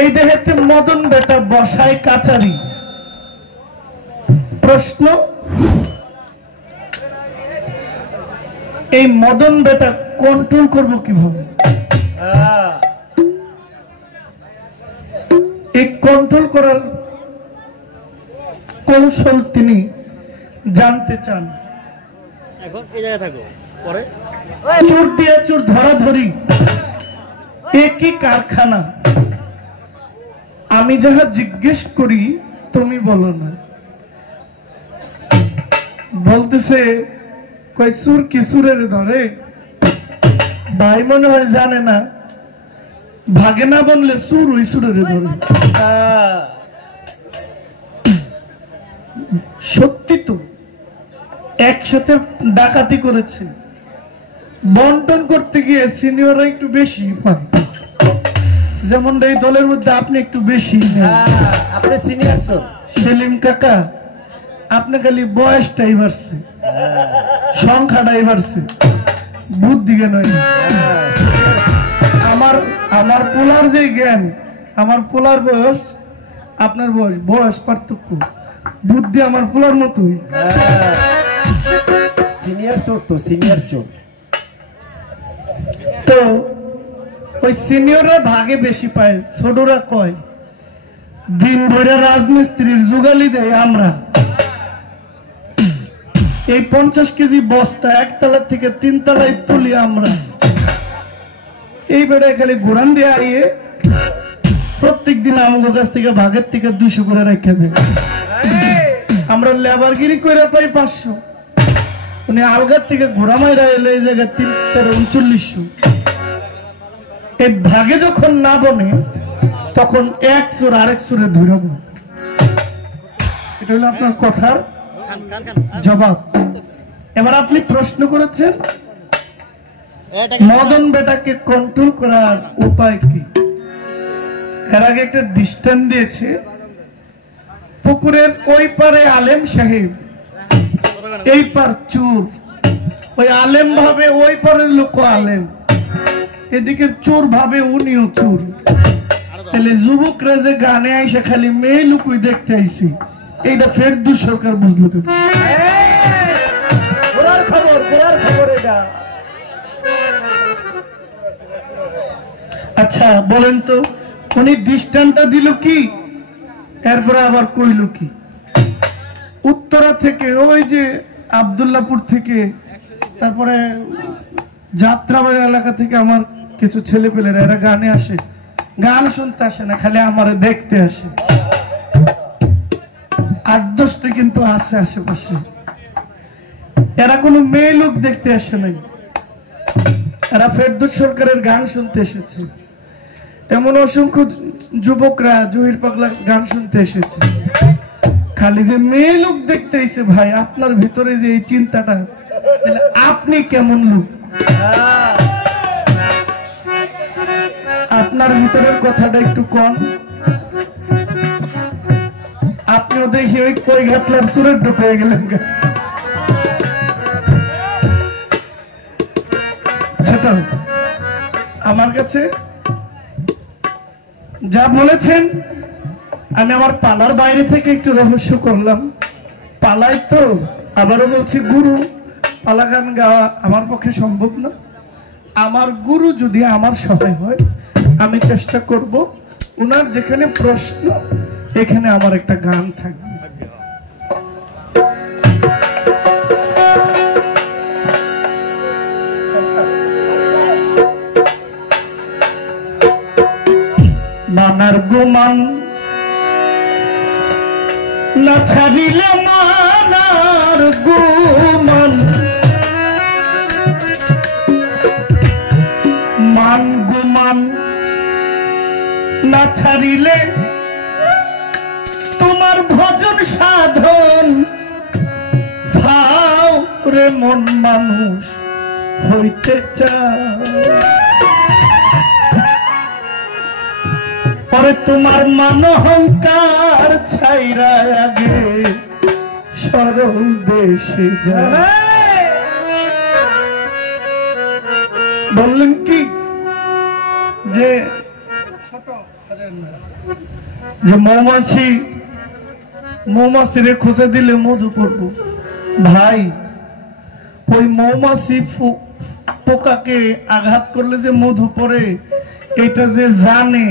এই দেহেতে মদন বেটা বসায় কাচারি। প্রশ্ন, এই মদন বেটা কন্ট্রোল করবো কিভাবে? এই কন্ট্রোল করার কৌশল তিনি জানতে চান। এখন এই জায়গায় থাকো, পরে চোর দিয়ে চোর ধরাধরি একই কারখানা। আমি যাহা জিজ্ঞেস করি তুমি বলো না। বলতেছে কই সুর কি সুরের ধরে? ভাই মনে হয় জানে না, ভাগে না বললে সুর ওই সুরের ধরে। সত্যি তো, একসাথে ডাকাতি করেছে, বন্টন করতে গিয়ে সিনিয়ররা একটু বেশি পায়। যেমন এই দলের মধ্যে আপনি একটু বেশি, আপনি সিনিয়র তো। সেলিম কাকা, আপনি খালি বয়সটাই বাড়ছে, সংখ্যাটাই বাড়ছে, বুদ্ধি জ্ঞান হয়। আমার পোলার যে জ্ঞান, আমার পোলার বয়স আপনার বয়স, বয়স পার্থক্য, বুদ্ধি আমার পোলার মতোই। সিনিয়র চোর তো, সিনিয়র চোর। তো ওই সিনিয়ররা ভাগে বেশি পায়, ছোটরা কয় দিন ভরে রাজমিস্ত্রির যুগালি দেয় আমরা। এই 50 কেজি বস্তা একতলা থেকে 3 তলায় তুলি আমরা। এই বেড়ায় খালি ঘোরান দিয়ে আইয়ে প্রত্যেক দিন আমাদের কাছ থেকে ভাগের থেকে 200 করে রেখে দেয়। আমরা লেবারগিরি করে পাই 500, উনি আলগার থেকে ঘোরা মাইরা এলে এই জায়গায় 3900। এই ভাগে যখন না বনে তখন এক চোর আরেক চোরে ধরব। এটা হলো আপনার কথার জবাব। এবার আপনি প্রশ্ন করেছেন মদন বেটাকে কন্ট্রোল করার উপায় কি? এর আগে একটা দৃষ্টান্ত দিয়েছে। পুকুরের ওই পারে আলেম সাহেব, এই পার চোর। ওই আলেম ভাবে ওই পারের লোক আলেম, এদিকে চোর ভাবে উনিও চোর। তাহলে যুবকরা যে গানে আইসে খালি মেয়ে লুকুই দেখতে আইসি, এইটা ফেরদৌস সরকার বুঝলো কি? আচ্ছা বলেন তো, উনি দৃষ্টান্তটা দিল কি, এরপরে আবার কইল কি? উত্তরা থেকে, ওই যে আব্দুল্লাহপুর থেকে, তারপরে যাত্রাবাড়ি এলাকা থেকে আমার কিছু ছেলে পেলেরা এরা গানে আসে, গান শুনতে আসে না, খালি আমারে দেখতে আসে। 8-10টা কিন্তু আছে আশেপাশে। এরা কোনো মেয়ে লোক দেখতে আসে নাই, এরা ফেরদৌস সরকারের গান শুনতে এসেছে। এমন অসংখ্য যুবকরা জহির পাগলা গান শুনতে এসেছে। খালি যে মেয়ে লোক দেখতে এসে, ভাই আপনার ভিতরে যে এই চিন্তাটা, আপনি কেমন লোক? আপনার ভিতরের কথাটা একটু কম। আপনিও দেখি ওই কই ঘাটলার সুরের ঢুকে গেলেন। সেটা আমার কাছে যা বলেছেন, আমি আমার পালার বাইরে থেকে একটু রহস্য করলাম। পালাই তো, আবারও বলছি, গুরু পালা গান গাওয়া আমার পক্ষে সম্ভব না। আমার গুরু যদি আমার সহায় হয়, আমি চেষ্টা করব উনার যেখানে প্রশ্ন এখানে আমার একটা গান থাকবে। মানার গুমান না ছাড়িলে, মানার গুমান, মান গুমান না ছাড়িলে তোমার ভজন সাধন ভাও রে মন মানুষ হইতে চায়। পরে তোমার মান অহংকার ছাইরা আগে সরল দেশে যায়। বললেন কি যে যে মৌমাছিরে খুঁজে দিলে মধু পড়বো। ভাই ওই মৌমাছি পোকাকে আঘাত করলে যে মধু পড়ে এটা যে জানে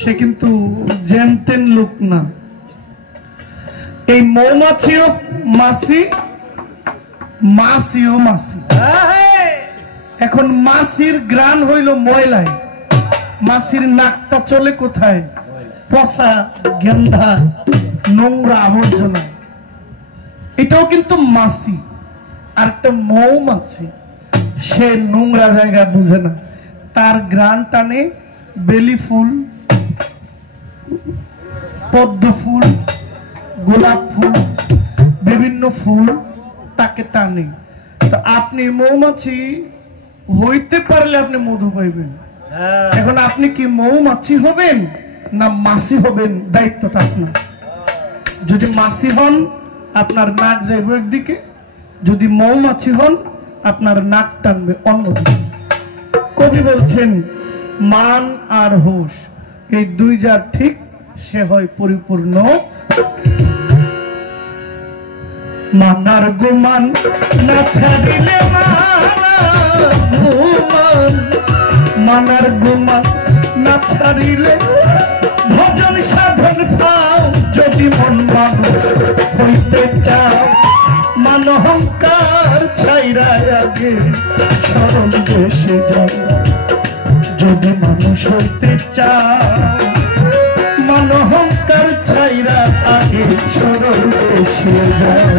সে কিন্তু জেনতেন লোক না। এই মৌমাছিও মাছি, মাছিও মাছি। এখন মাছির গ্রান হইল ময়লায়, মাছির নাকটা চলে কোথায়? পচা গেন্ধা নোংরা আবর্জনা। এটাও কিন্তু মাছি। আর একটা মৌমাছি সে নোংরা জায়গা বুঝে না, তার গ্রান টানে বেলি ফুল, পদ্ম ফুল, গোলাপ ফুল, বিভিন্ন ফুল তাকে টানে। তো আপনি মৌমাছি হইতে পারলে আপনি মধু পাইবেন। এখন আপনি কি মৌমাছি হবেন না মাছি হবেন, দায়িত্বটা আপনার। যদি মাছি হন আপনার নাক যাইব একদিকে, যদি মৌমাছি হন আপনার নাক টানবে অন্যদিকে। কবি বলছেন মান আর হুঁশ এই দুই যার ঠিক সে হয় পরিপূর্ণ। মানার গুমান না ছাড়িলে মানার গুমান না ছাড়িলে ভজন সাধন পাও। যদি মন মানুষ হইতে চাও মান অহংকার ছাইরা আগে সরল দেশে যাও। যদি মানুষ হইতে চাও মান অহংকার ছাইরা আগে সরল দেশে যাও।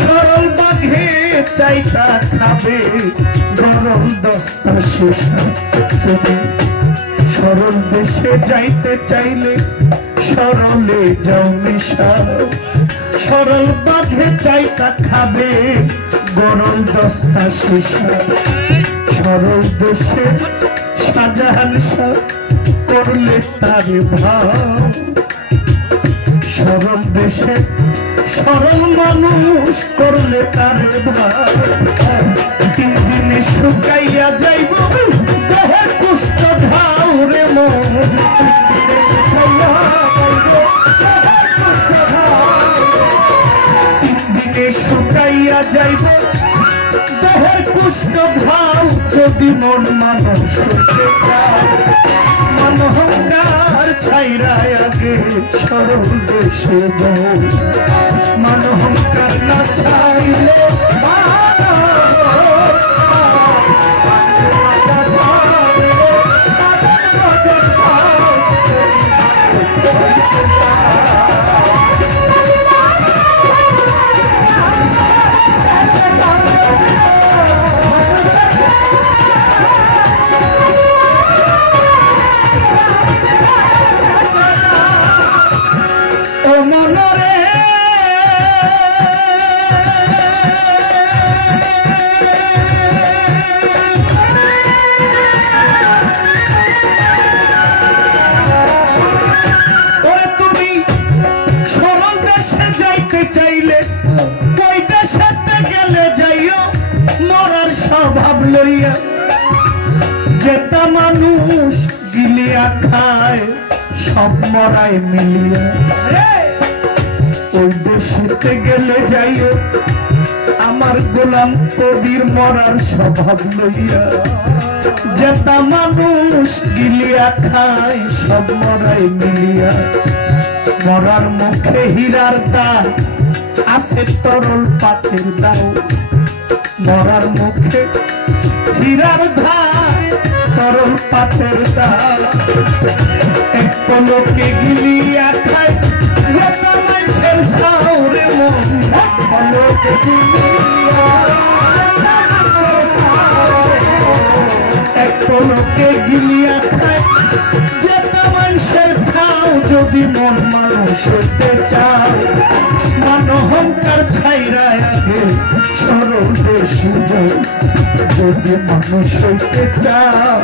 সরল বাঘে চাইটা খাবে গরম দস্তা শোষা। তুমি সরল দেশে যাইতে চাইলে সরলে যাও মিশা। সরল বাঘে চাইটা খাবে গরম দস্তা শোষা। সরল দেশে শাহজাহান শাহ করলে তারে ভাব। সরল দেশে সরল মানুষ করলে তারে ভাব। তিন দিনে শুকাইয়া যাইব দেহের কুষ্ঠ ঘাও রে মন। তিন দিনে শুকাইয়া যাইব দেহের কুষ্ঠ ঘাও। যদি মন মানুষ হইতে চাও মান অহংকার ছাইরা আগে সরল দেশে যাও। মান অহংকার না ছাইলে যেটা মানুষ গিলিয়া খায় সব মরায় মিলিয়া। ওই দেশেতে গেলে যাইও আমার গোলাম কবির মরার স্বভাব লইয়া। যেটা মানুষ গিলিয়া খায় সব মরায় মিলিয়া। মরার মুখে হীরার দাগ আছে তরল পাতের দাও। মরার মুখে হীরার ধার তরল পাতের ডাল এক পলকে গিলিয়া খায় যত মানুষের সাউরে মন এক পলকে গিলিয়া এক পলকে গিলিয়া খায় যত মানুষের ছাও যদি মন মানুষ হইতে চাও মান অহংকার ছাইরা আগে সরল বেশি যদি মানুষ হইতে চাও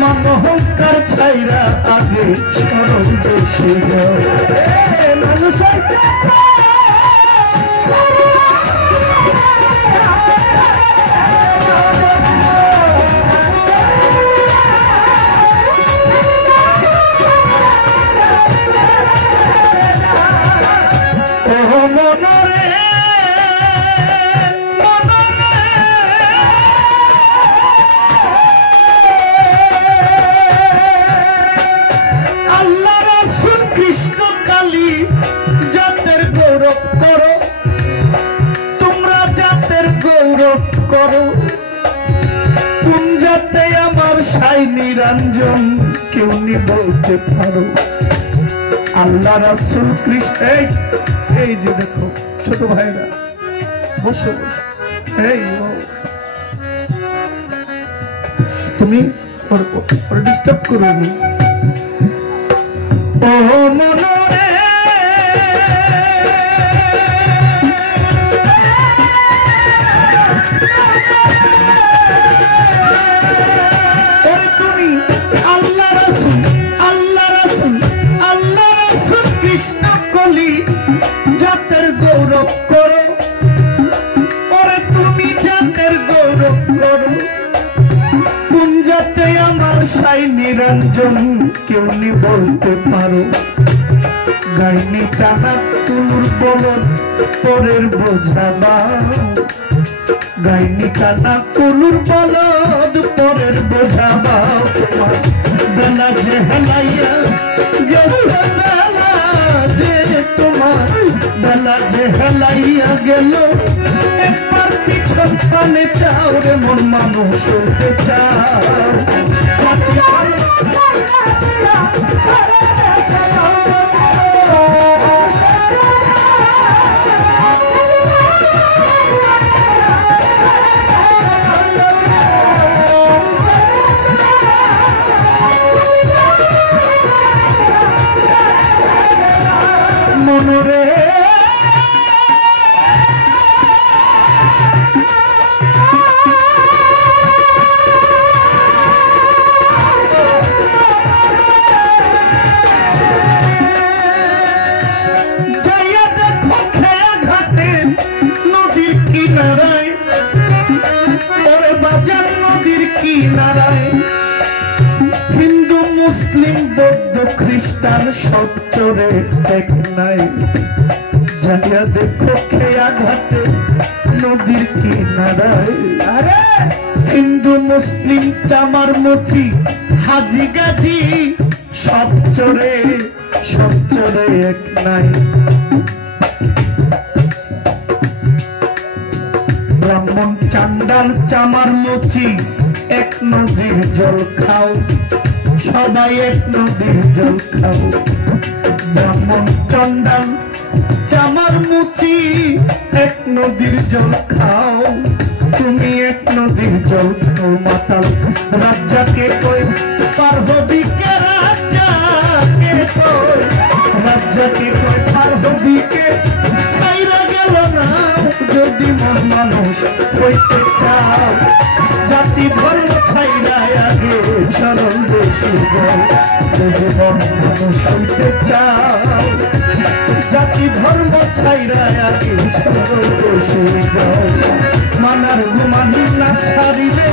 মান অহংকার ছাইরা আগে সরল বেশি মানুষ হইতে নিরঞ্জন কেউ নি বলতে পারো আল্লাহ রাসূল কৃষ্ণ এই যে দেখো ছোট ভাইরা বসো বসো এই তুমি ওর ডিস্টার্ব করো না ও মনরে জাতের গৌরব করো ওরে তুমি জাতের গৌরব করো কোন জাতে আমার সাই নিরঞ্জন কেউ নি বলতে পারো গাইনি টানা তুলুর বলন পরের বোঝাবা গাইনি টানা তুলুর বলদ পরের বোঝাবা তোমার বেলা যে হেলাইয়া গেল তোমার বেলা যে হেলাইয়া গেল একবার পিছন পানে চাও রে মন মানুষ হতে চাও মনরে যাইয়া দেখো খেয়া ঘাটে নদীর কিনারায় ওরে বাজার নদীর কিনারায় হিন্দু মুসলিম বৌদ্ধ খ্রিস্টান সব চোরে দেখ নাই যাইয়া দেখো খেয়া ঘাটে নদীর কিনারায় আরে হিন্দু মুসলিম চামার মুচি হাজি গাজি সব চোরে এক নাই ব্রাহ্মণ চান্ডাল চামার মুচি এক নদীর জল খাও সবাই এক নদীর জল খাও ব্রাহ্মণ চন্ডাল চামার মুচি এক নদীর জল খাও তুমি এক নদীর জল খাও মাতাল রাজ্জাকে কই পার হবি কে রাজ্জাকে কই পার হবি কে ছাইরা গেল না যদি মন মানুষ হইতে চাও জাতি ধর্ম ছাইরা আগে সরল বেশি যাও যদি মন মানুষ হইতে চাও জাতি ধর্ম ছাইরা আগে সরল বেশি যাও মানার গুমান না ছাড়িলে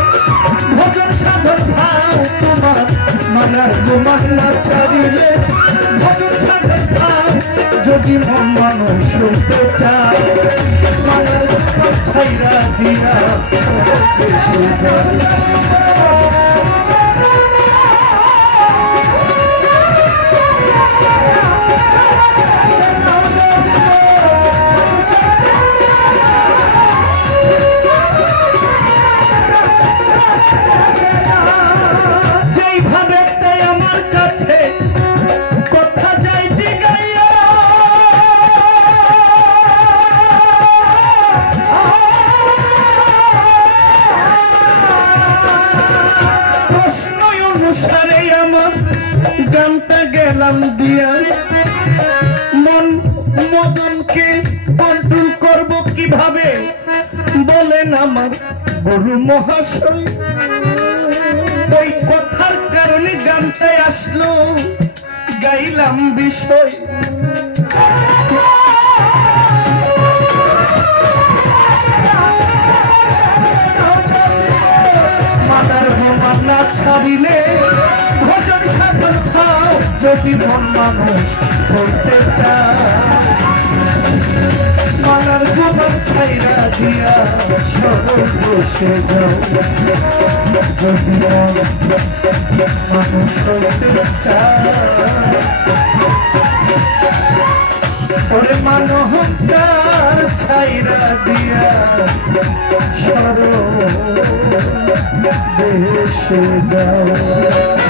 ভজন সাধন ভাও তোমার মানার গুমান না ছাড়িলে ভজন সাধন ভাও যদি মন মানুষ হইতে চাও মানার গুমান ছাইরা দিয়া বেশি যাও তাই আমার গানটা গেলাম দিয়া মন মদনকে কন্ট্রোল করব কিভাবে বলেন আমার গুরু মহাশয়। ওই কথার কারণে গানটাই আসলো, গাইলাম বিষয়। মাদার ভোমা না ছাড়িলে ভজন সাধন খাও, যদি মন মানুষ করতে চায়। মানার গোবর ছাইরা দিয়া সরল বসে যাও, যদি মন মানুষ করতে চায়। ওরে মানহংকার ছাইরা দিয়া সরল দেশে যাও।